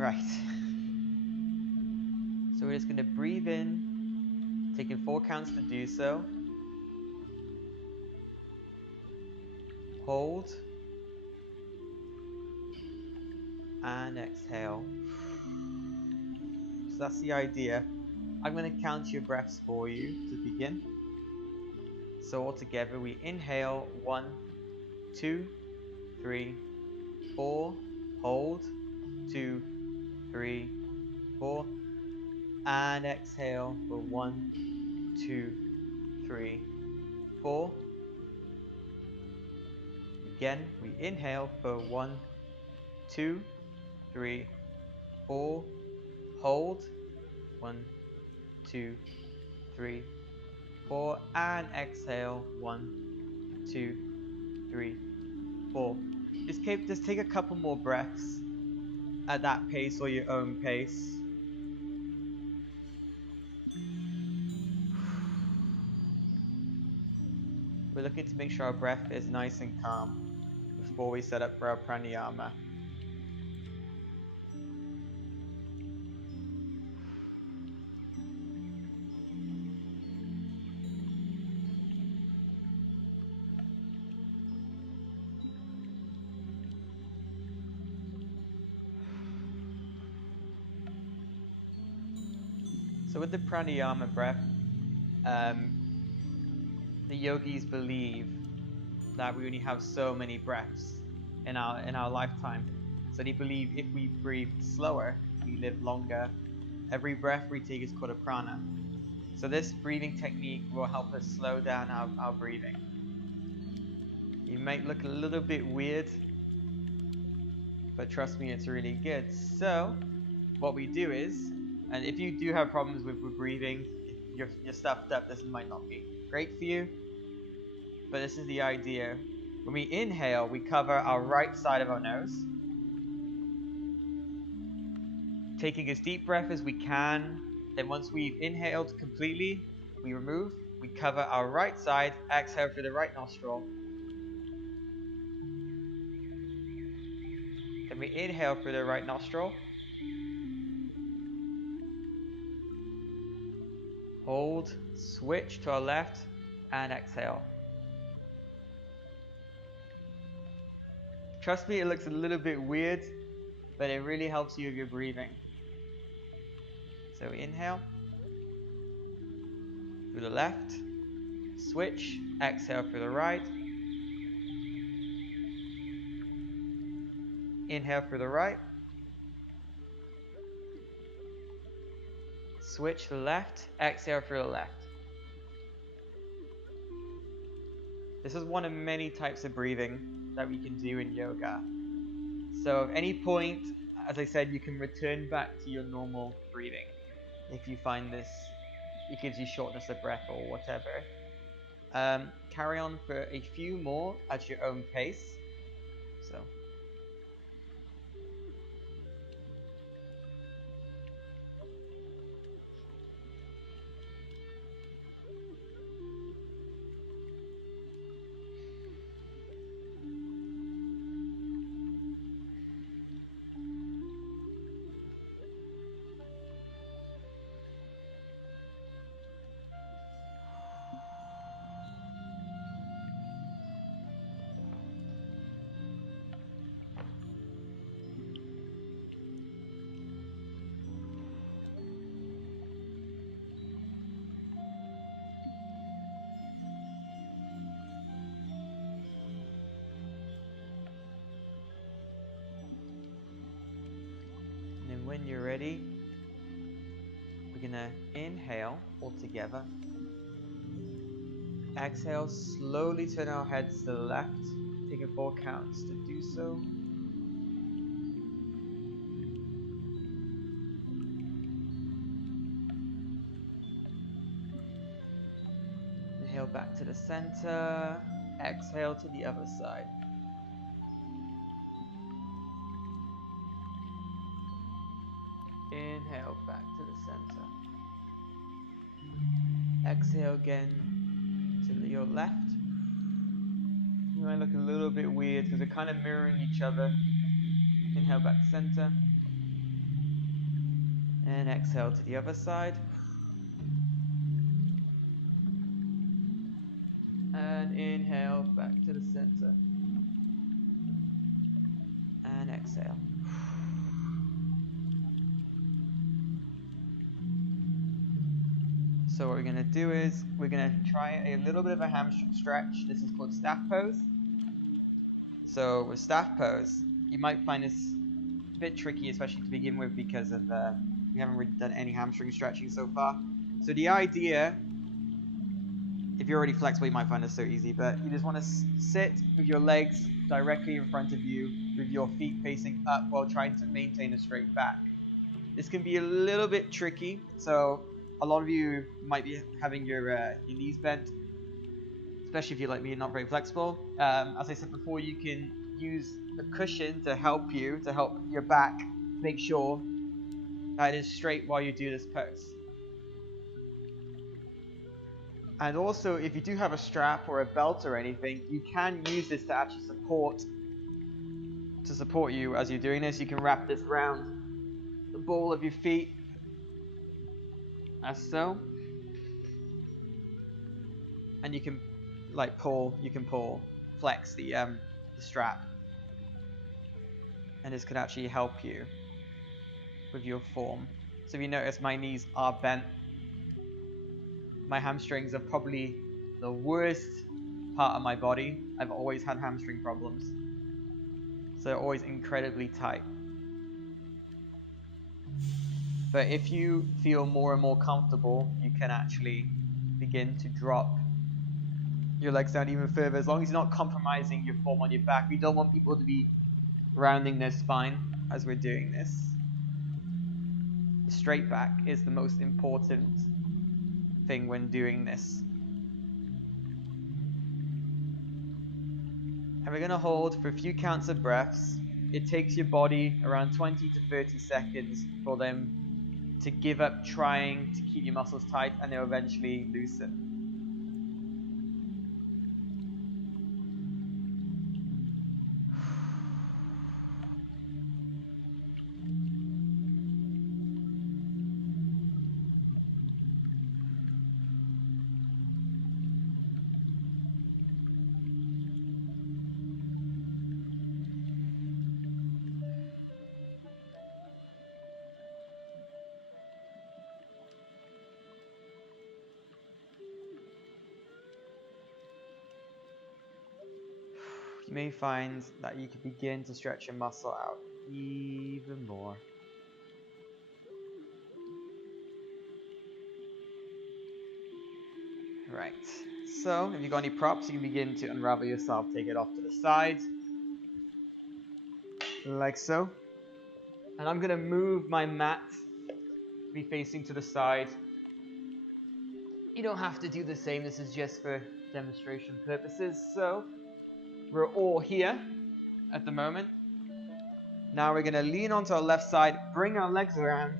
Right. So we're just going to breathe in, taking 4 counts to do so. Hold. And exhale. So that's the idea. I'm going to count your breaths for you to begin. So all together we inhale 1, 2, 3, 4. Hold 2, 3, 4. And exhale for 1, 2, 3, 4. Again, we inhale for 1, 2, 3, 4. Hold 1, 2, 3, 4. And exhale 1, 2, 3, 4. Just take a couple more breaths at that pace or your own pace. We're looking to make sure our breath is nice and calm before we set up for our pranayama. So with the pranayama breath, the yogis believe that we only have so many breaths in our lifetime. So they believe if we breathe slower, we live longer. Every breath we take is called a prana. So this breathing technique will help us slow down our breathing. You might look a little bit weird, but trust me, it's really good. So what we do is, and if you do have problems with breathing, if you're stuffed up, this might not be great for you. But this is the idea. When we inhale, we cover our right side of our nose, taking as deep breath as we can. Then once we've inhaled completely, we remove, we cover our right side, exhale through the right nostril. Then we inhale through the right nostril. Hold, switch to our left, and exhale. Trust me, it looks a little bit weird, but it really helps you with your breathing. So inhale through the left, switch, exhale through the right, inhale through the right, switch to the left, exhale through the left. This is one of many types of breathing that we can do in yoga. So at any point, as I said, you can return back to your normal breathing if you find this, it gives you shortness of breath or whatever. Carry on for a few more at your own pace. So. And when you're ready, we're gonna inhale all together. Exhale, slowly turn our heads to the left, taking 4 counts to do so. Inhale back to the center, exhale to the other side. Inhale back to the center. Exhale again to your left. You might look a little bit weird because they're kind of mirroring each other. Inhale back to center. And exhale to the other side. And inhale back to the center. And exhale. So what we're going to do is we're going to try a little bit of a hamstring stretch. This is called staff pose. So with staff pose, you might find this a bit tricky, especially to begin with, because of we haven't really done any hamstring stretching so far. So the idea, if you're already flexible, you might find this so easy, but you just want to sit with your legs directly in front of you with your feet facing up while trying to maintain a straight back. This can be a little bit tricky, so a lot of you might be having your knees bent, especially if you're like me and not very flexible. As I said before, you can use a cushion to help your back make sure that it is straight while you do this pose. And also, if you do have a strap or a belt or anything, you can use this to actually support you as you're doing this. You can wrap this around the ball of your feet, as so. And you can flex the strap. And this can actually help you with your form. So if you notice, my knees are bent. My hamstrings are probably the worst part of my body. I've always had hamstring problems. So they're always incredibly tight. But if you feel more and more comfortable, you can actually begin to drop your legs down even further, as long as you're not compromising your form on your back. We don't want people to be rounding their spine as we're doing this. The straight back is the most important thing when doing this. And we're going to hold for a few counts of breaths. It takes your body around 20 to 30 seconds for them to give up trying to keep your muscles tight, and they'll eventually loosen. You may find that you can begin to stretch your muscle out even more. Right, so if you've got any props, you can begin to unravel yourself, take it off to the side, like so. And I'm going to move my mat to be facing to the side. You don't have to do the same, this is just for demonstration purposes. So we're all here at the moment. Now we're going to lean onto our left side, bring our legs around,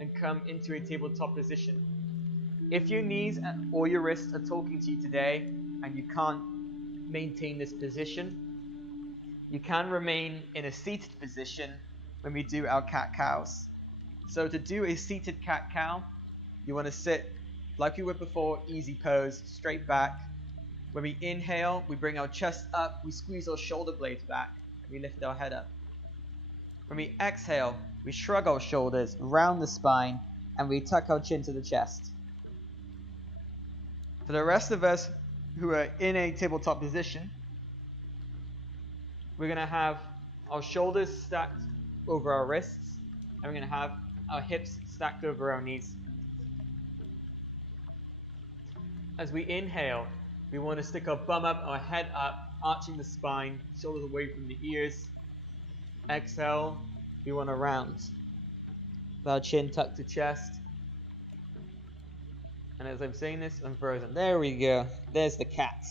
and come into a tabletop position. If your knees or your wrists are talking to you today and you can't maintain this position, you can remain in a seated position when we do our cat-cows. So to do a seated cat-cow, you want to sit like we would before, easy pose, straight back. When we inhale, we bring our chest up, we squeeze our shoulder blades back, we lift our head up. When we exhale, we shrug our shoulders, round the spine, and we tuck our chin to the chest. For the rest of us who are in a tabletop position, we're going to have our shoulders stacked over our wrists, and we're going to have our hips stacked over our knees. As we inhale, we want to stick our bum up, our head up, arching the spine, shoulders away from the ears. Exhale, we want to round with our chin tucked to chest. And as I'm saying this, I'm frozen. There we go. There's the cat.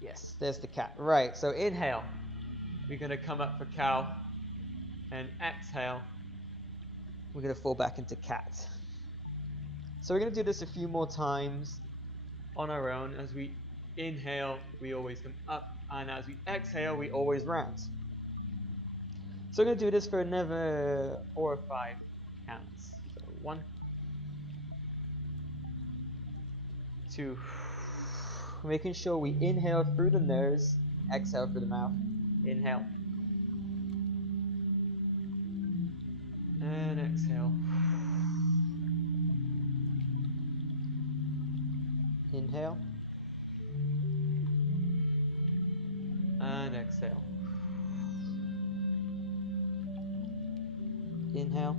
Yes, there's the cat. Right, so inhale. We're going to come up for cow. And exhale. We're going to fall back into cat. So we're going to do this a few more times on our own. As we inhale, we always come up. And as we exhale, we always round. So we're going to do this for another 4 or 5 counts. So 1, 2. Making sure we inhale through the nose, exhale through the mouth. Inhale. And exhale. Inhale. And exhale. Inhale.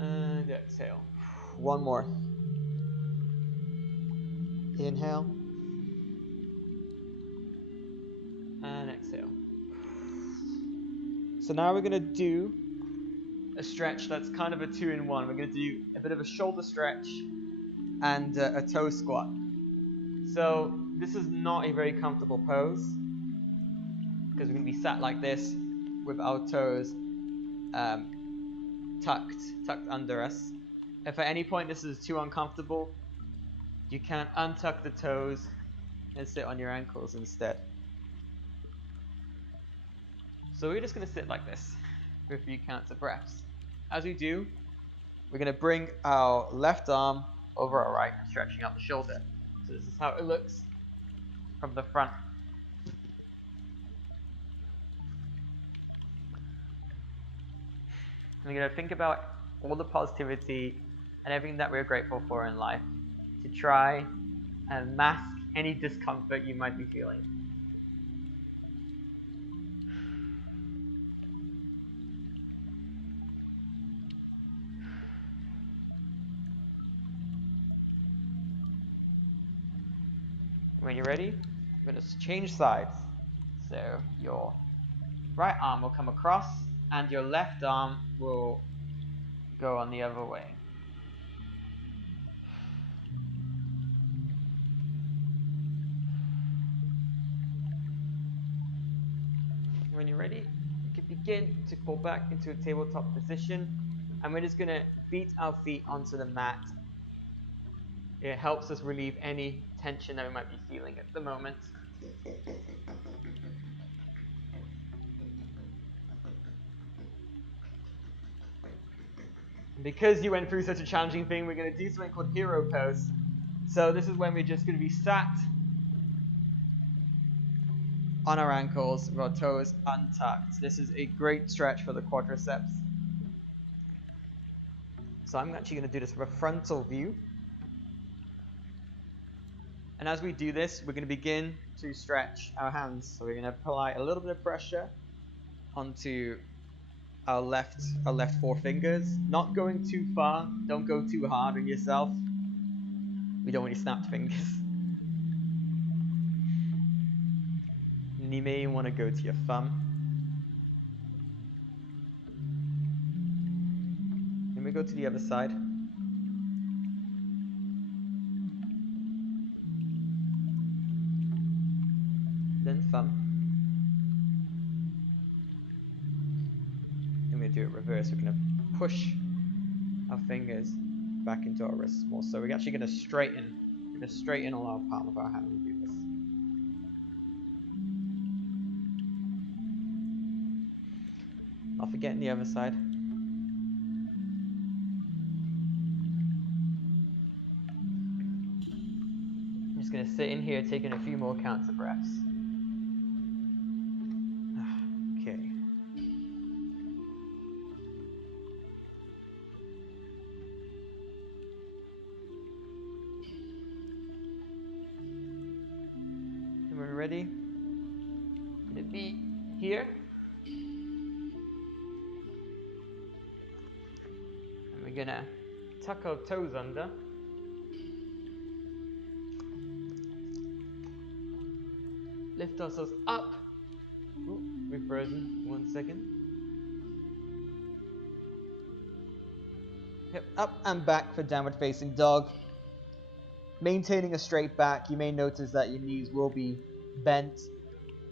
And exhale. One more. Inhale. And exhale. So now we're going to do a stretch that's kind of a 2-in-1. We're going to do a bit of a shoulder stretch and a toe squat. So this is not a very comfortable pose because we're going to be sat like this with our toes tucked under us. If at any point this is too uncomfortable, you can untuck the toes and sit on your ankles instead. So we're just going to sit like this for a few counts of breaths. As we do, we're going to bring our left arm over our right, stretching out the shoulder. So this is how it looks from the front. We're going to think about all the positivity and everything that we're grateful for in life to try and mask any discomfort you might be feeling. When you're ready, we're going to change sides. So your right arm will come across and your left arm will go on the other way. When you're ready, you can begin to pull back into a tabletop position, and we're just going to beat our feet onto the mat. It helps us relieve any tension that we might be feeling at the moment. Because you went through such a challenging thing, we're going to do something called hero pose. So this is when we're just going to be sat on our ankles with our toes untucked. This is a great stretch for the quadriceps. So I'm actually going to do this from a frontal view. And as we do this, we're going to begin to stretch our hands. So we're going to apply a little bit of pressure onto our left four fingers. Not going too far. Don't go too hard on yourself. We don't want any snapped fingers. And you may want to go to your thumb. And we go to the other side. Then thumb. And we do it reverse. We're going to push our fingers back into our wrists more. So we're actually going to straighten all our palm of our hand when we do this. Not forgetting the other side. I'm just going to sit in here, taking a few more counts of breaths. Okay. And we're ready. Gonna be here. And we're gonna tuck our toes under. Lift ourselves up. Ooh, we're frozen. 1 second. Yep, up and back for downward facing dog. Maintaining a straight back. You may notice that your knees will be bent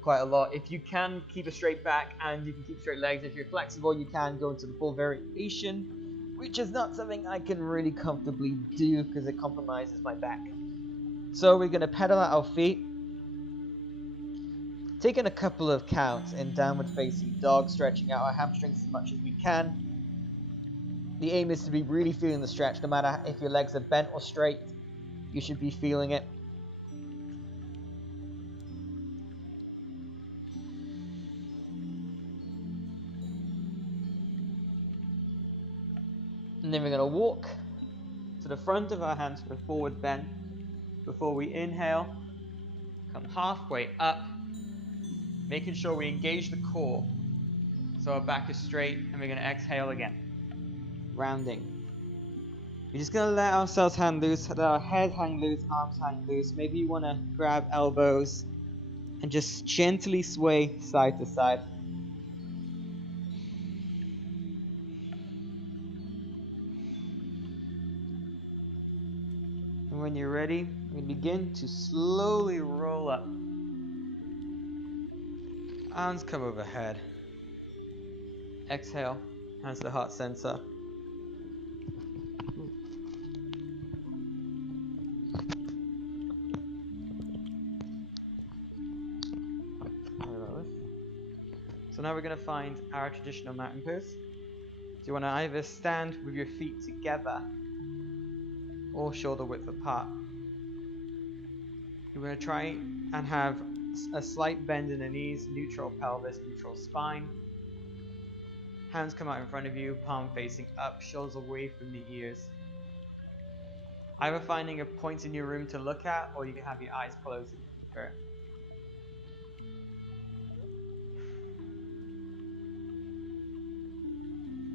quite a lot. If you can keep a straight back and you can keep straight legs, if you're flexible, you can go into the full variation, which is not something I can really comfortably do because it compromises my back. So we're going to pedal out our feet. Taking a couple of counts in downward facing dog, stretching out our hamstrings as much as we can. The aim is to be really feeling the stretch, no matter if your legs are bent or straight, you should be feeling it. And then we're going to walk to the front of our hands for a forward bend. Before we inhale, come halfway up, making sure we engage the core so our back is straight, and we're going to exhale again. Rounding. We're just going to let ourselves hang loose, let our head hang loose, arms hang loose. Maybe you want to grab elbows and just gently sway side to side. And when you're ready, we begin to slowly roll up. Arms come overhead. Exhale, hands to the heart center. So now we're going to find our traditional mountain pose. So you want to either stand with your feet together or shoulder width apart. You're going to try and have a slight bend in the knees, neutral pelvis, neutral spine. Hands come out in front of you, palm facing up, shoulders away from the ears. Either finding a point in your room to look at, or you can have your eyes closed if you prefer.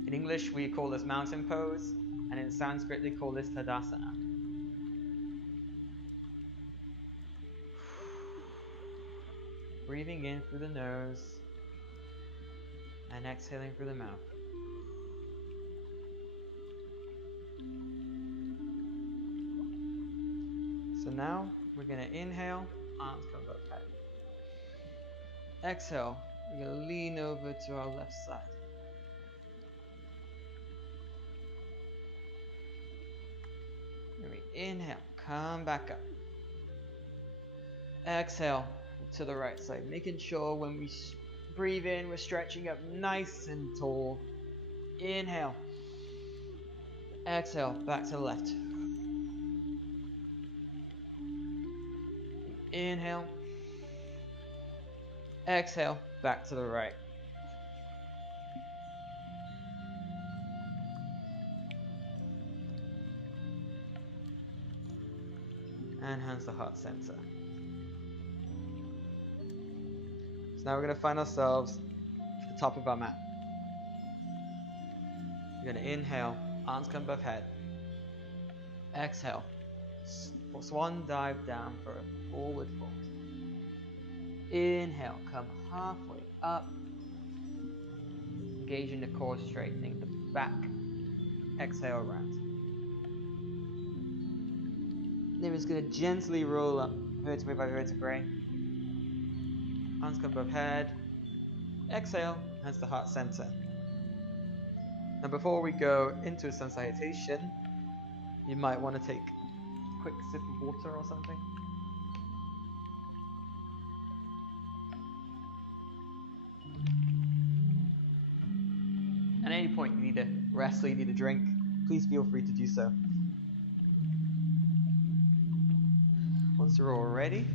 In English, we call this mountain pose, and in Sanskrit, they call this Tadasana. Breathing in through the nose, and exhaling through the mouth. So now, we're going to inhale, arms come up head. Exhale, we're going to lean over to our left side. And we inhale, come back up. Exhale to the right side, making sure when we breathe in, we're stretching up nice and tall. Inhale. Exhale, back to the left. Inhale. Exhale, back to the right. And hands to heart center. So now we're going to find ourselves at the top of our mat. We're going to inhale, arms come above head. Exhale, swan dive down for a forward fold. Inhale, come halfway up. Engaging the core, straightening the back. Exhale, round. Then we're just going to gently roll up, vertebrae by vertebrae. Arms come above head. Exhale, hands to heart center. Now before we go into a sun salutation, you might want to take a quick sip of water or something. At any point you need a rest or you need a drink, please feel free to do so. Once you're all ready,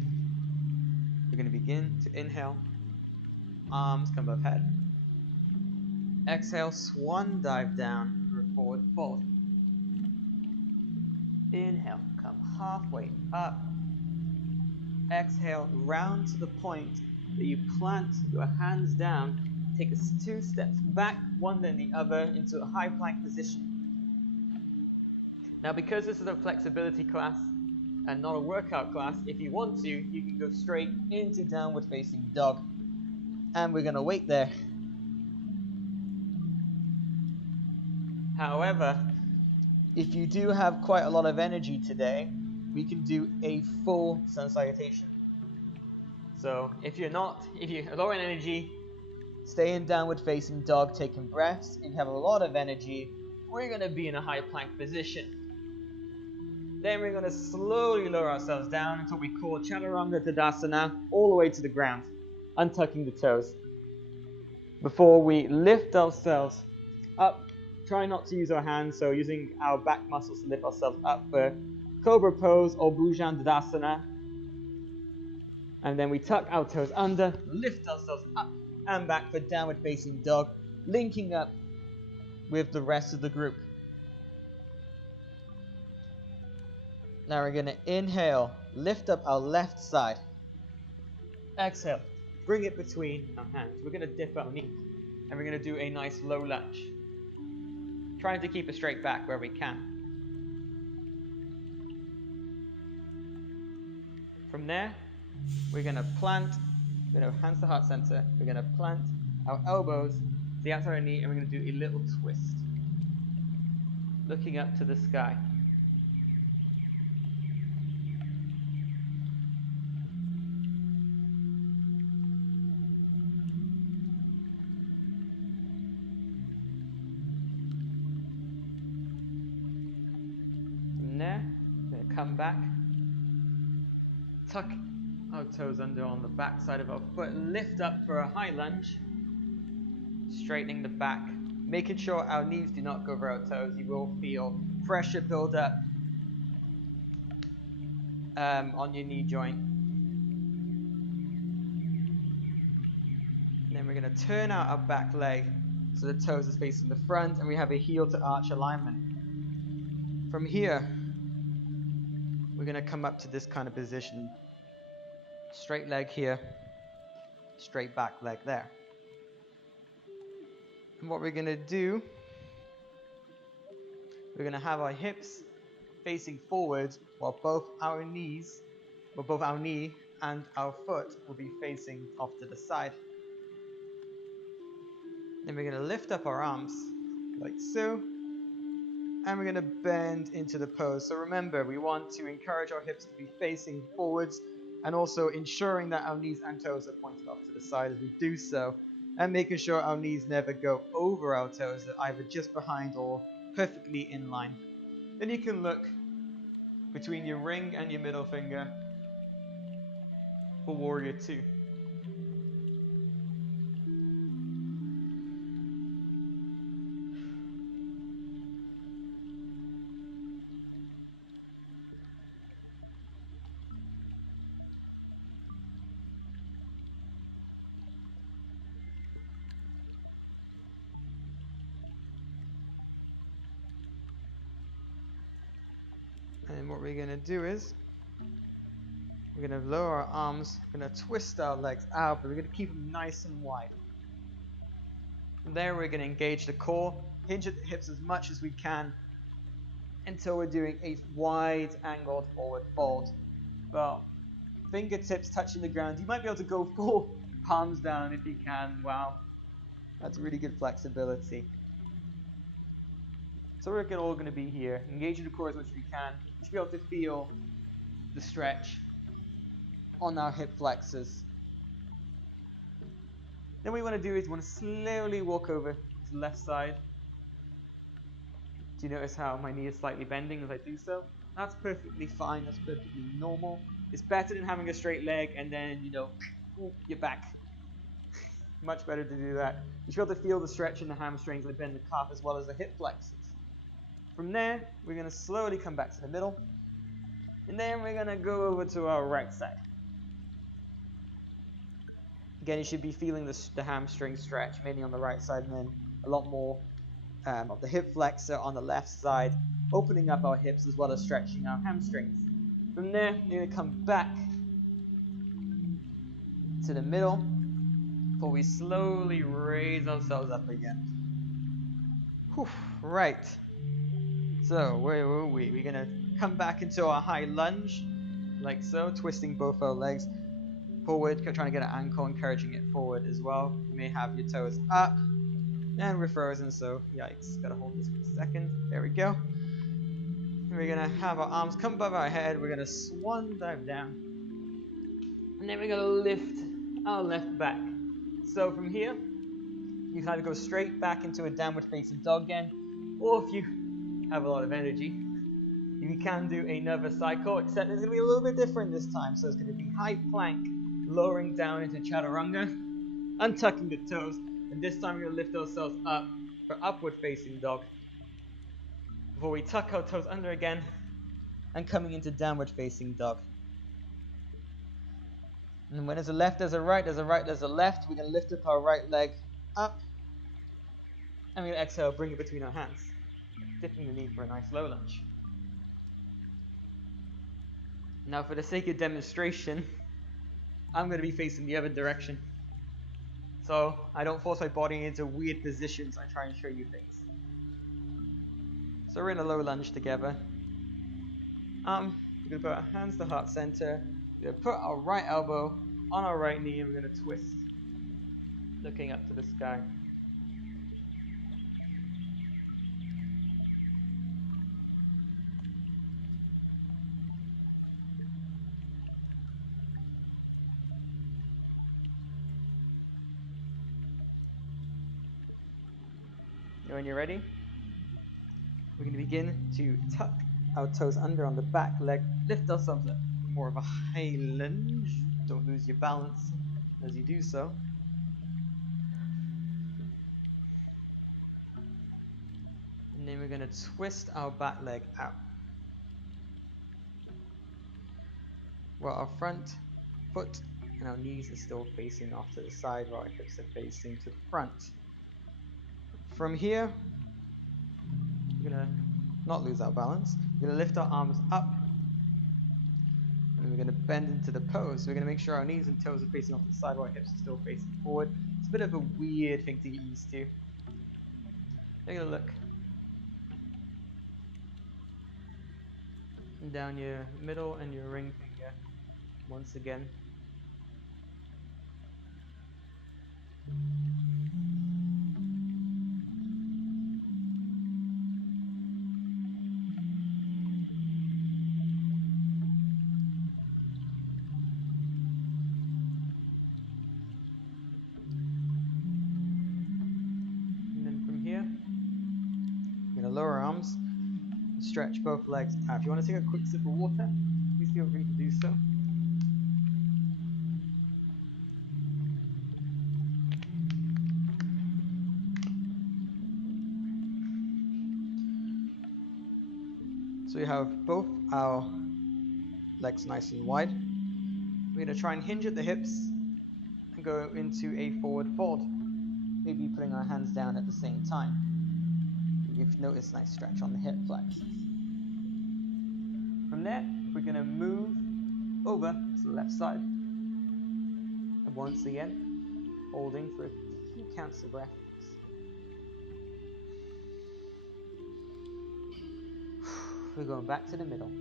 we're going to begin to inhale. Arms come above head. Exhale, swan dive down for a forward fold. Inhale, come halfway up. Exhale, round to the point that you plant your hands down. Take us 2 steps back, one then the other, into a high plank position. Now because this is a flexibility class and not a workout class, if you want to, you can go straight into downward facing dog. And we're going to wait there. However, if you do have quite a lot of energy today, we can do a full sun salutation. So if you're low in energy, stay in downward facing dog, taking breaths. If you have a lot of energy, we're going to be in a high plank position. Then we're going to slowly lower ourselves down until we call Chaturanga Tadasana all the way to the ground. untucking the toes. Before we lift ourselves up, try not to use our hands, so using our back muscles to lift ourselves up for Cobra Pose or Bhujangdasana. And then we tuck our toes under, lift ourselves up and back for Downward Facing Dog, linking up with the rest of the group. Now we're going to inhale, lift up our left side. Exhale, bring it between our hands. We're going to dip our knees and we're going to do a nice low lunge. Trying to keep a straight back where we can. From there, we're going to plant, hands to heart center. We're going to plant our elbows to the outside of our knee and we're going to do a little twist. Looking up to the sky. From there, we're going to come back. Tuck our toes under on the back side of our foot, lift up for a high lunge, straightening the back, making sure our knees do not go over our toes. You will feel pressure build up on your knee joint. And then we're going to turn out our back leg so the toes are facing the front and we have a heel to arch alignment. From here, we're going to come up to this kind of position. Straight leg here, straight back leg there. And what we're going to do, we're going to have our hips facing forward while both our knee and our foot will be facing off to the side. Then we're going to lift up our arms like so. And we're going to bend into the pose. So remember, we want to encourage our hips to be facing forwards and also ensuring that our knees and toes are pointed off to the side as we do so. And making sure our knees never go over our toes, they're either just behind or perfectly in line. Then you can look between your ring and your middle finger for Warrior 2. And what we're going to do is, we're going to lower our arms, we're going to twist our legs out, but we're going to keep them nice and wide. From there, we're going to engage the core, hinge at the hips as much as we can, until we're doing a wide angled forward fold. Well, fingertips touching the ground. You might be able to go full palms down if you can. Wow, that's really good flexibility. So we're all going to be here, engaging the core as much as we can. You should be able to feel the stretch on our hip flexors. Then what we want to do is we want to slowly walk over to the left side. Do you notice how my knee is slightly bending as I do so? That's perfectly fine, that's perfectly normal. It's better than having a straight leg and then, you're back. Much better to do that. You should be able to feel the stretch in the hamstrings and bend the calf as well as the hip flexors. From there, we're going to slowly come back to the middle. And then we're going to go over to our right side. Again, you should be feeling the hamstring stretch, mainly on the right side, and then a lot more of the hip flexor on the left side, opening up our hips as well as stretching our hamstrings. From there, you're going to come back to the middle before we slowly raise ourselves up again. Whew, right. So, where were we? We're going to come back into our high lunge, like so, twisting both our legs forward, trying to get an ankle, encouraging it forward as well. You may have your toes up, and we're frozen, so yikes, gotta hold this for a second. There we go. And we're gonna have our arms come above our head, we're gonna swan dive down, and then we're gonna lift our left back. So from here, you can either go straight back into a downward facing dog again, or if you have a lot of energy, you can do another cycle, except it's going to be a little bit different this time. So it's going to be high plank lowering down into chaturanga, untucking the toes, and this time we're going to lift ourselves up for upward facing dog. Before we tuck our toes under again, and coming into downward facing dog. And when there's a left, there's a right, there's a right, there's a left, we're going to lift up our right leg up, and we're going to exhale, bring it between our hands, dipping the knee for a nice low lunge. Now for the sake of demonstration, I'm going to be facing the other direction. So I don't force my body into weird positions, I try and show you things. So we're in a low lunge together. We're going to put our hands to heart center. We're going to put our right elbow on our right knee and we're going to twist, looking up to the sky. And when you're ready, we're going to begin to tuck our toes under on the back leg, lift ourselves up, more of a high lunge. Don't lose your balance as you do so. And then we're going to twist our back leg out, while our front foot and our knees are still facing off to the side, while our hips are facing to the front. From here, we're going to not lose our balance. We're going to lift our arms up, and then we're going to bend into the pose. We're going to make sure our knees and toes are facing off to the side while our hips are still facing forward. It's a bit of a weird thing to get used to. Take a look. And down your middle and your ring finger once again. Lower our arms, stretch both legs out. If you want to take a quick sip of water, please feel free to do so. So we have both our legs nice and wide. We're going to try and hinge at the hips and go into a forward fold, maybe putting our hands down at the same time. You've noticed a nice stretch on the hip flexors. From there, we're going to move over to the left side. And once again, holding for a few counts of breath. We're going back to the middle.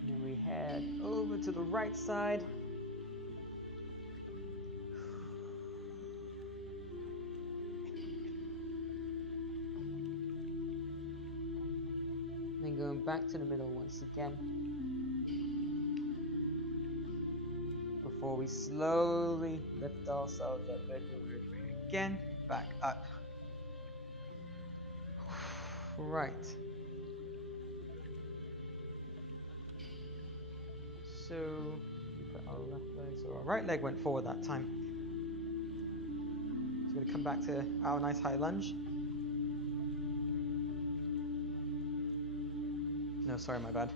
And then we head over to the right side. Then going back to the middle once again, before we slowly lift ourselves up, again, back up. Right. So we put our left leg, so our right leg went forward that time. So we're going to come back to our nice high lunge. No, sorry, my bad.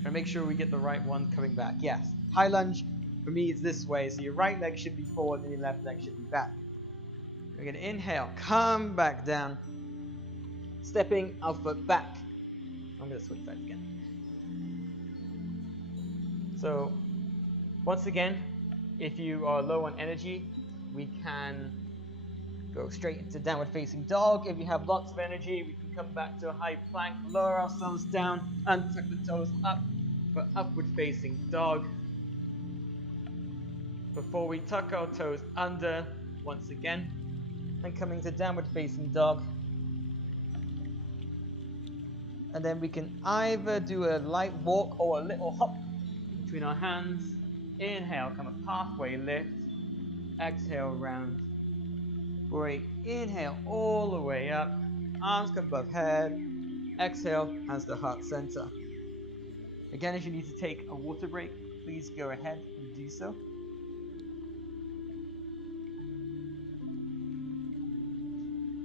Try to make sure we get the right one coming back. Yes, high lunge, for me it's this way. So your right leg should be forward and your left leg should be back. We're going to inhale, come back down, stepping our foot back. I'm going to switch sides again. So, once again, if you are low on energy, we can go straight into downward facing dog. If you have lots of energy, we can come back to a high plank, lower ourselves down, untuck the toes up for upward facing dog. Before we tuck our toes under once again, and coming to downward facing dog. And then we can either do a light walk or a little hop between our hands. Inhale, come a pathway lift. Exhale, round. Break. Inhale all the way up. Arms come above head. Exhale, hands to heart center. Again, if you need to take a water break, please go ahead and do so.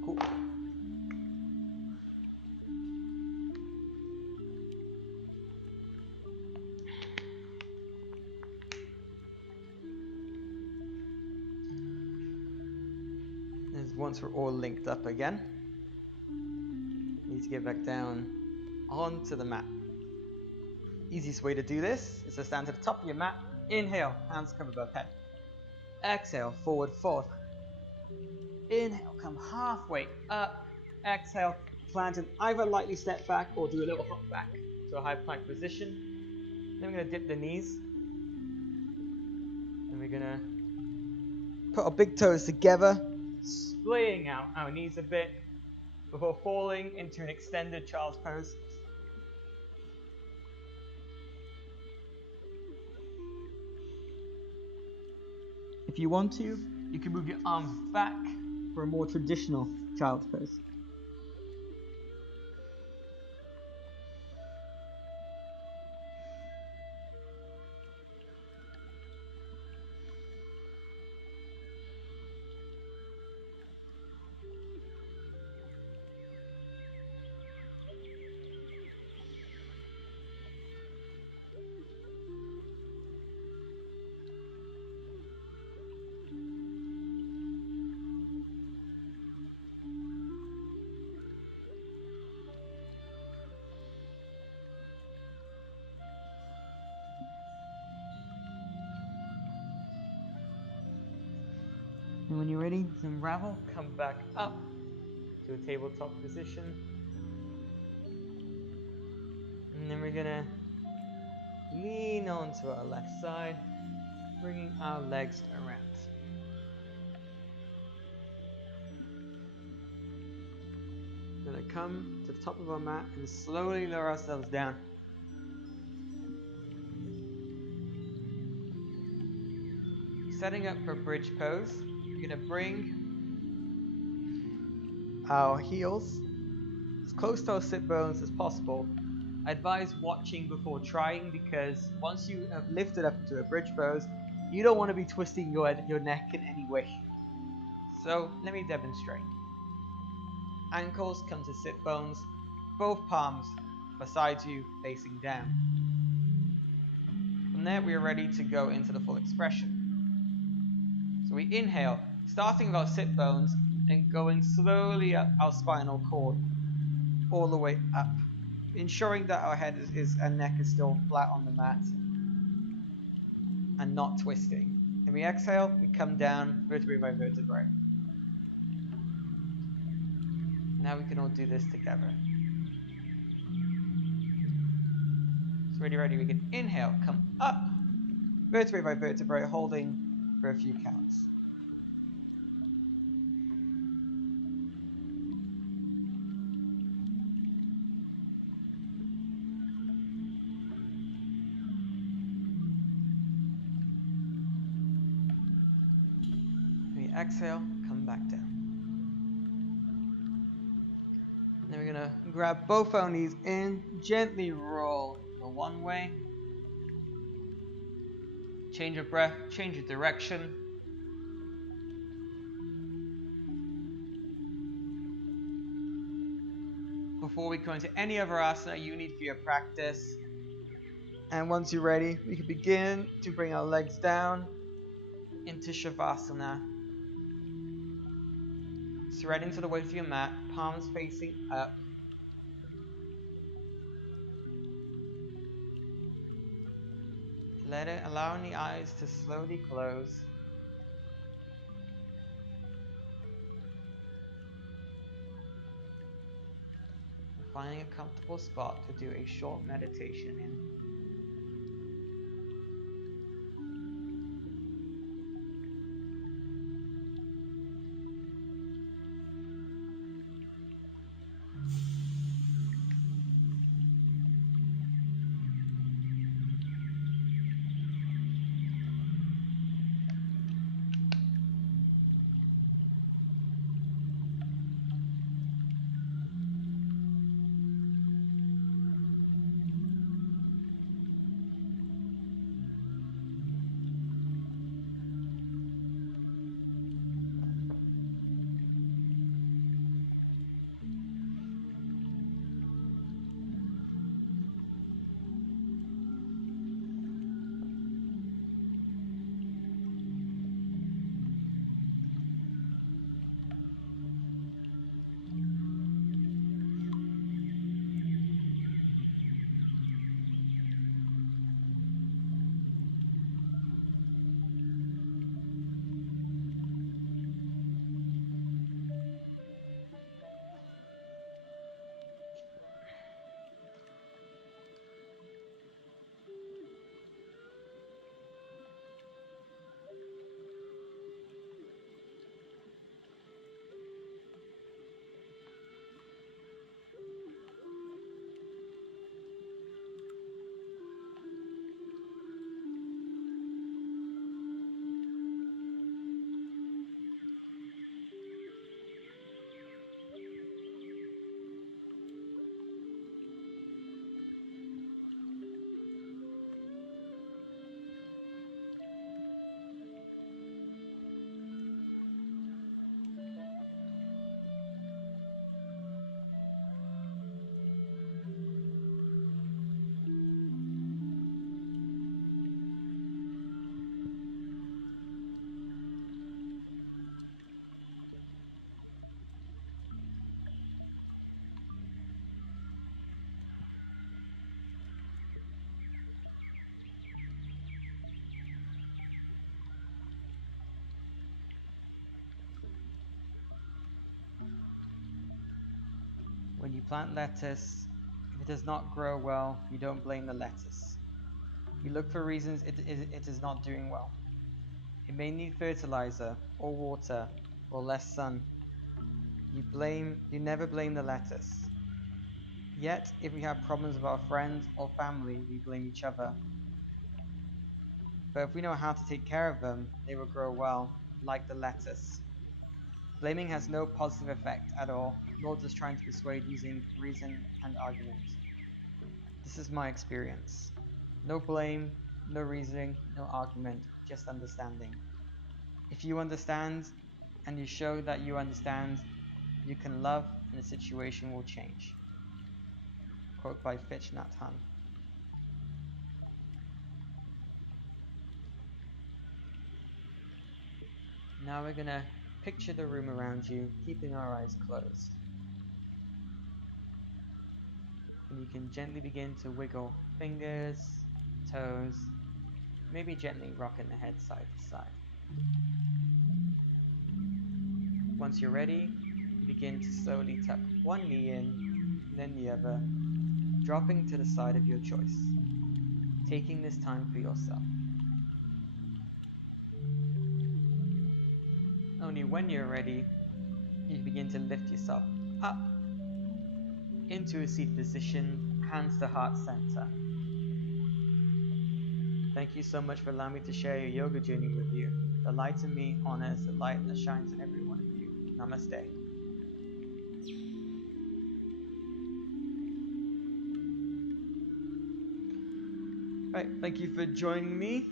Cool. And once we're all linked up again, you need to get back down onto the mat. Easiest way to do this is to stand to the top of your mat. Inhale, hands come above head. Exhale, forward fold. Inhale, come halfway up. Exhale, plant and either lightly step back or do a little hop back to a high plank position. Then we're going to dip the knees. And we're going to put our big toes together, splaying out our knees a bit before falling into an extended child's pose. If you want to, you can move your arms back for a more traditional child's pose. And when you're ready to unravel, come back up to a tabletop position. And then we're going to lean onto our left side, bringing our legs around. We're going to come to the top of our mat and slowly lower ourselves down. Setting up for a bridge pose, we're going to bring our heels as close to our sit bones as possible. I advise watching before trying, because once you have lifted up into a bridge pose, you don't want to be twisting your neck in any way. So let me demonstrate. Ankles come to sit bones, both palms beside you facing down. From there we are ready to go into the full expression. So we inhale, starting with our sit bones and going slowly up our spinal cord, all the way up, ensuring that our head and neck is still flat on the mat and not twisting. Then we exhale, we come down vertebrae by vertebrae. Now we can all do this together. So ready, we can inhale, come up, vertebrae by vertebrae, holding for a few counts. We exhale, come back down. And then we're going to grab both our knees in, gently roll one way. Change of breath, change of direction. Before we go into any other asana you need for your practice. And once you're ready, we can begin to bring our legs down into Shavasana. Thread into the weight of your mat, palms facing up. Allowing the eyes to slowly close. Finding a comfortable spot to do a short meditation in. You plant lettuce. If it does not grow well, you don't blame the lettuce. You look for reasons it is not doing well. It may need fertilizer or water or less sun. You never blame the lettuce. Yet, if we have problems with our friends or family, we blame each other. But if we know how to take care of them, they will grow well, like the lettuce. Blaming has no positive effect at all, nor does trying to persuade using reason and argument. This is my experience. No blame, no reasoning, no argument, just understanding. If you understand, and you show that you understand, you can love and the situation will change. Quote by Thich Nhat Hanh. Now we're gonna picture the room around you, keeping our eyes closed. And you can gently begin to wiggle fingers, toes, maybe gently rocking the head side to side. Once you're ready, you begin to slowly tuck one knee in, and then the other, dropping to the side of your choice, taking this time for yourself. Only when you're ready, you begin to lift yourself up into a seated position, hands to heart center. Thank you so much for allowing me to share your yoga journey with you. The light in me honors the light that shines in every one of you. Namaste. Right, thank you for joining me.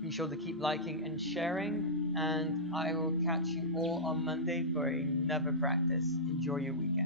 Be sure to keep liking and sharing, and I will catch you all on Monday for another practice. Enjoy your weekend.